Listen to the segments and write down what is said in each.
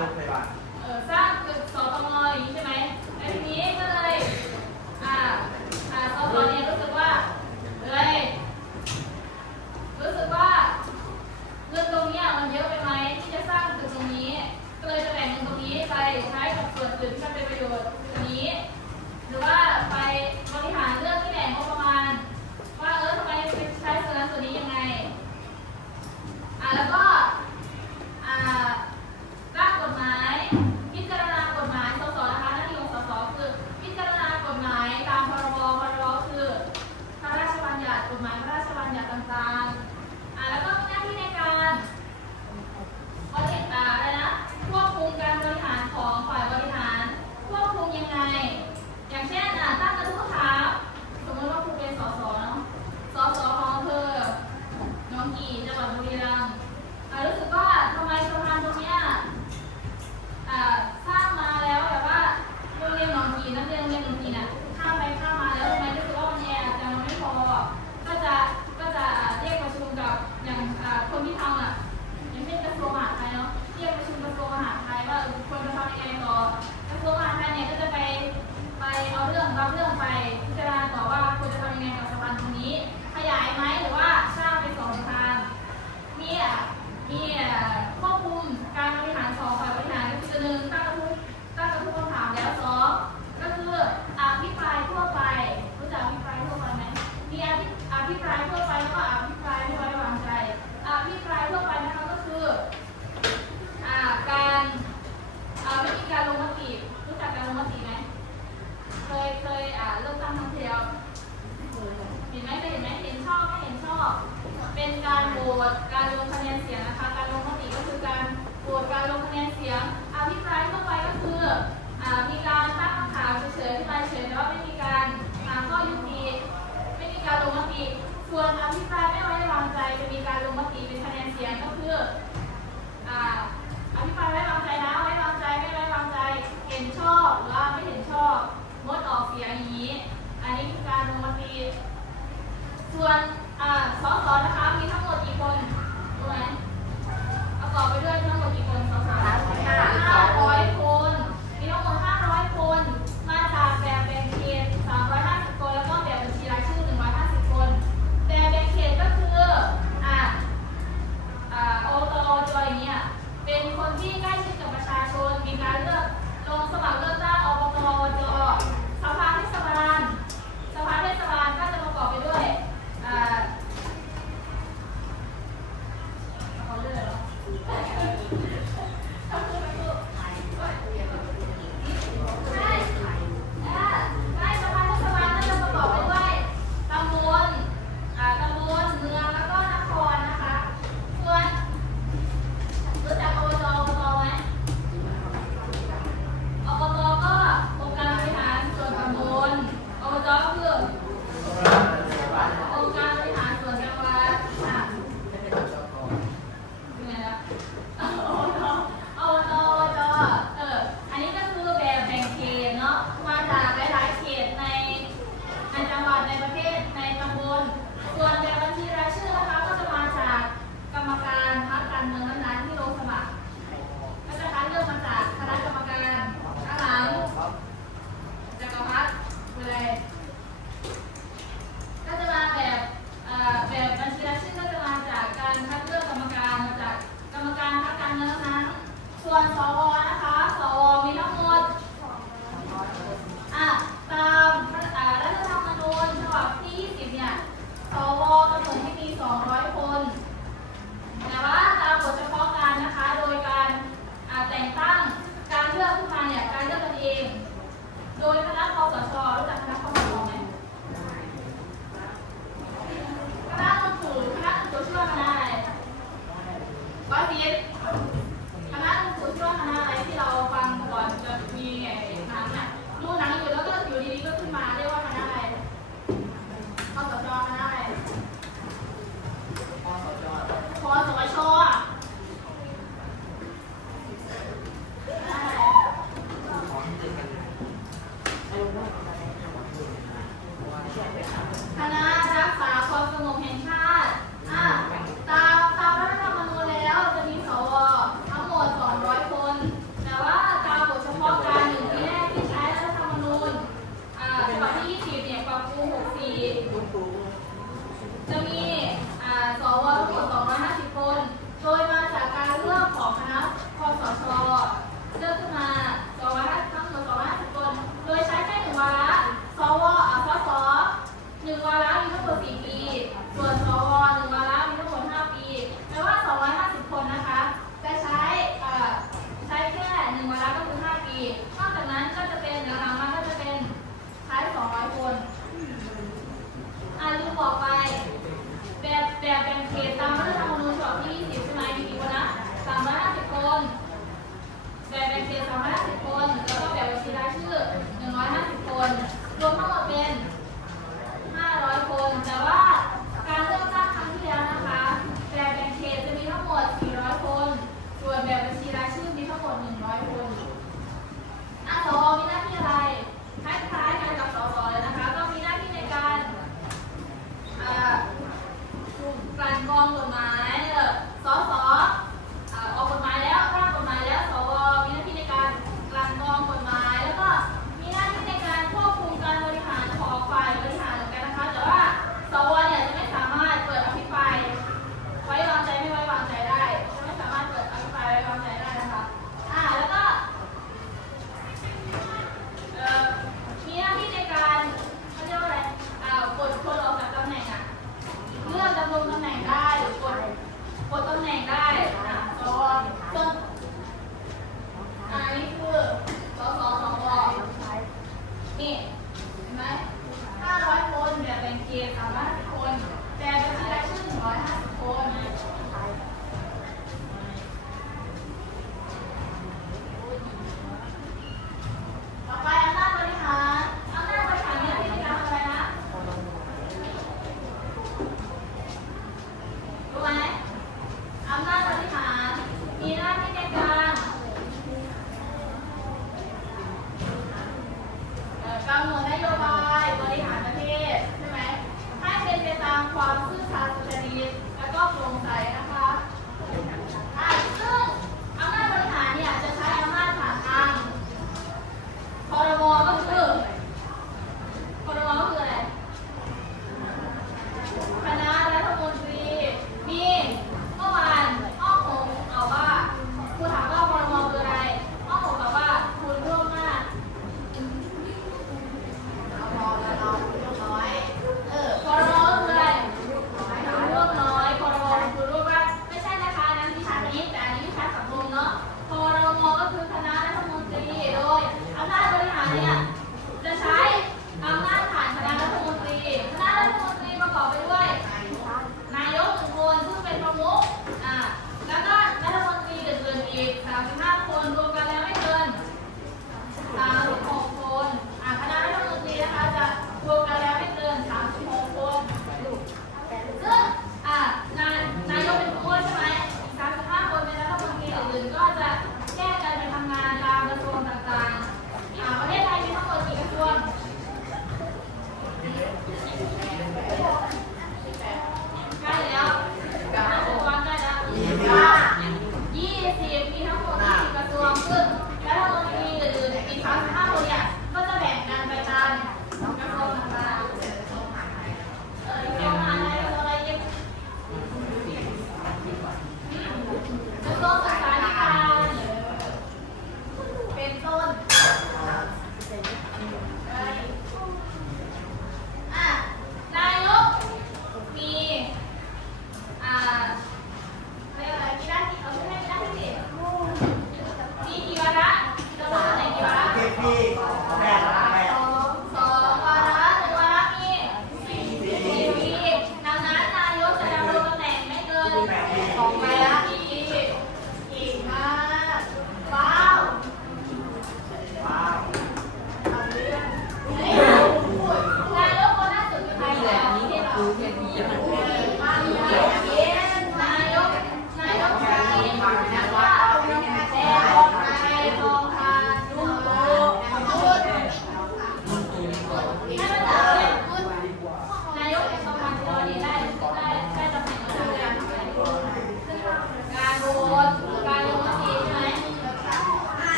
都可以吧。 รายทั่วไปแล้วก็อภิปรายไม่ไว้วางใจอภิปรายทั่วไปนะคะก็คืออ่าการอ่าวิธีการลงมติรู้จักการลงมติไหมเคยเคยอ่าเลือกตั้งครั้งเดียวเห็นไหมเคยเห็นไหมเห็นชอบไม่เห็นชอบ เป็นการโหวตการลงคะแนนเสียงนะคะ การลงมติก็คือการโหวตการลงคะแนนเสียงอภิปรายทั่วไปก็คืออ่ามีการตั้งคำถามเฉยๆ ส่ว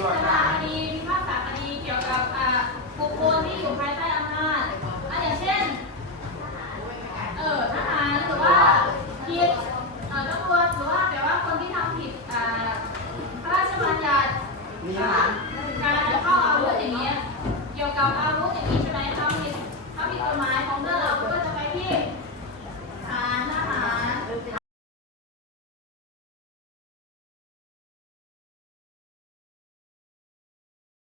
พิจา